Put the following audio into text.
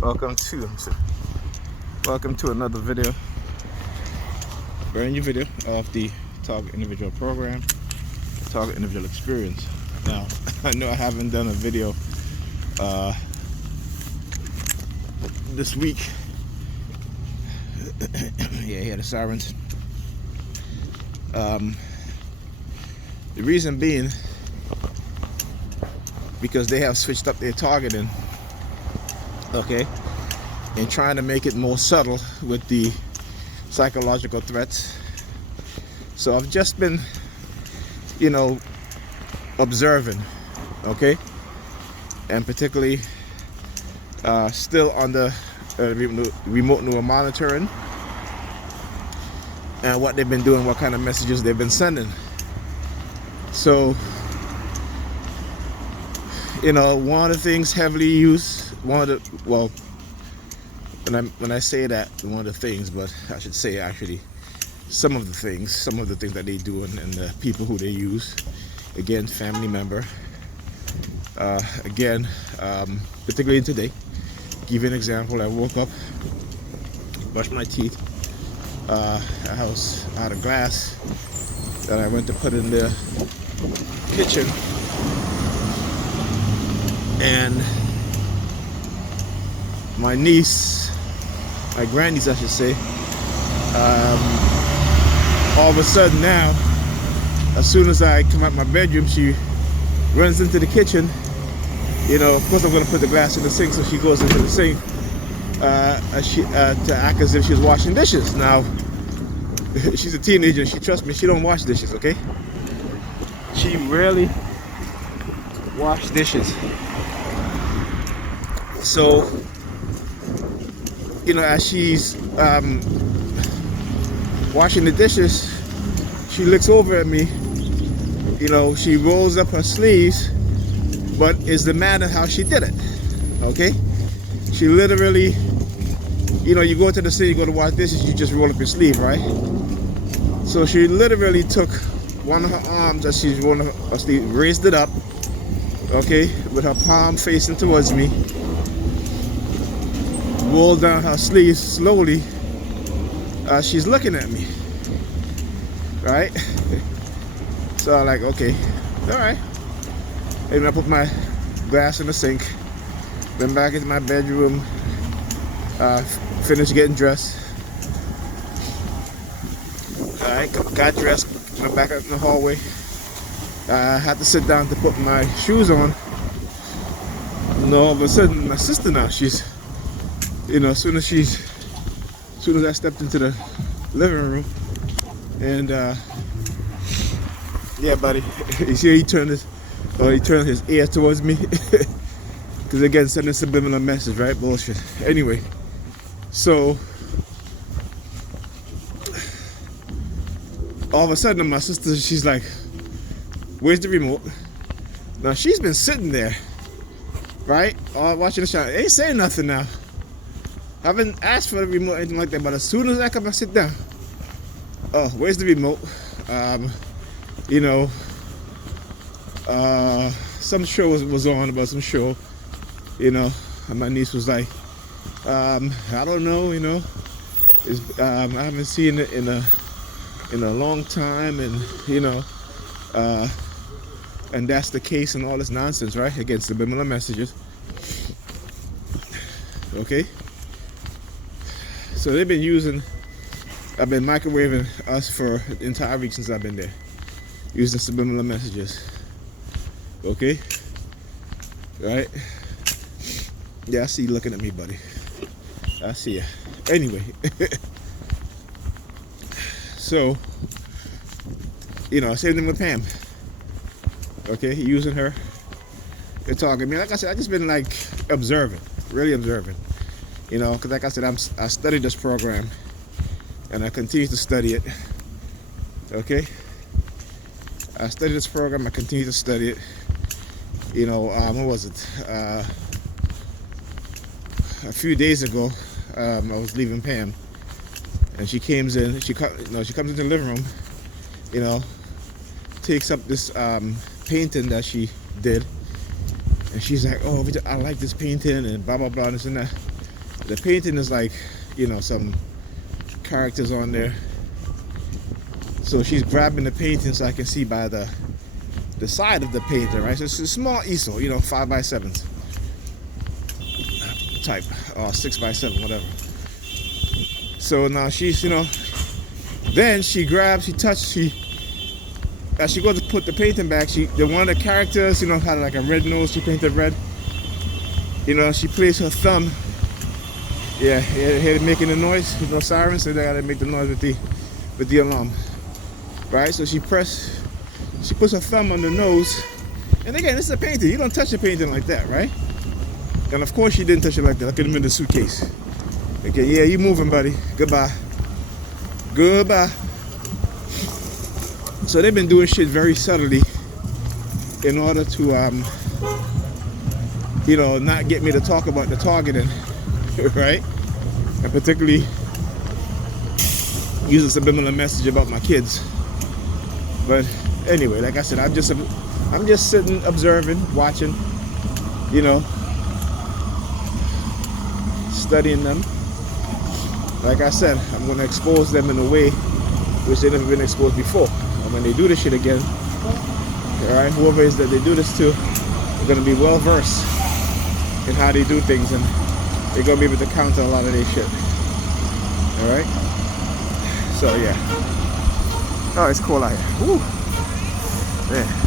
Welcome to another video, brand new video of the Target Individual Program, Target Individual Experience. Now, I know I haven't done a video this week. Yeah, he had the sirens. The reason being because they have switched up their targeting, okay, and trying to make it more subtle with the psychological threats. So I've just been, observing, okay, and particularly still under remote neural monitoring and what they've been doing, what kind of messages they've been sending. So, one of the things heavily used, when I say that, one of the things, but I should say actually some of the things that they do and the people who they use, again, family member, particularly today. Give you an example. I woke up, brushed my teeth, I had a glass that I went to put in the kitchen, and my grandniece I should say, all of a sudden now, as soon as I come out my bedroom, she runs into the kitchen. Of course I'm going to put the glass in the sink, so she goes into the sink to act as if she was washing dishes. Now, she's a teenager, she trusts me, she don't wash dishes, okay? She rarely wash dishes. So, as she's washing the dishes, she looks over at me, she rolls up her sleeves, but it's the manner how she did it, okay? She literally, you go to the sink, you go to wash dishes, you just roll up your sleeve, right? So she literally took one of her arms as she's rolling her sleeve, raised it up, okay, with her palm facing towards me, rolled down her sleeve slowly as she's looking at me, right? So I'm like, okay, all right. And I put my glass in the sink, went back into my bedroom, finished getting dressed. Alright, got dressed, went back out in the hallway. I had to sit down to put my shoes on. And all of a sudden, my sister now, she's, as soon as I stepped into the living room, and yeah, buddy, you see he turned his ear towards me, because again, sending a subliminal message, right? Bullshit. Anyway, so all of a sudden my sister, she's like, where's the remote? Now she's been sitting there, right, watching the show, ain't saying nothing now. I haven't asked for the remote or anything like that, but as soon as I come and sit down, oh, where's the remote? Some show was on, about some show, and my niece was like, I don't know, I haven't seen it in a long time, and and that's the case, and all this nonsense, right, against subliminal messages. Okay, so I've been microwaving us for the entire week since I've been there, using subliminal messages. Okay, right? Yeah, I see you looking at me, buddy. I see ya. Anyway, so, same thing with Pam. Okay, using her. They're talking to me. Like I said, I just been like observing, really observing. Because like I said, I studied this program, and I continue to study it. Okay, I studied this program. I continue to study it. What was it? A few days ago, I was leaving Pam, and she comes in. She comes into the living room. Takes up this painting that she did, and she's like, "Oh, I like this painting," and blah blah blah, this and that. The painting is like, you know, some characters on there. So she's grabbing the painting so I can see by the side of the painting, right? So it's a small easel, you know, 5x7s type, or 6x7, whatever. So now she's, you know, then she grabs, as she goes to put the painting back, one of the characters, you know, had like a red nose, she painted red. You know, she placed her thumb. Yeah, here making the noise, no siren, so they gotta make the noise with the alarm. Right? So she puts her thumb on the nose. And again, this is a painting. You don't touch a painting like that, right? And of course she didn't touch it like that. Look at him in the suitcase. Okay, yeah, you moving, buddy. Goodbye. Goodbye. So they've been doing shit very subtly in order to, you know, not get me to talk about the targeting, right? And particularly use a subliminal message about my kids. But anyway, like I said, I'm just sitting, observing, watching, you know, studying them. Like I said, I'm going to expose them in a way which they've never been exposed before. And when they do this shit again, all right, whoever it is that they do this to, they're going to be well versed in how they do things, and they're going to be able to counter a lot of their shit. All right? So, yeah. Oh, it's cold out here. Woo. Yeah.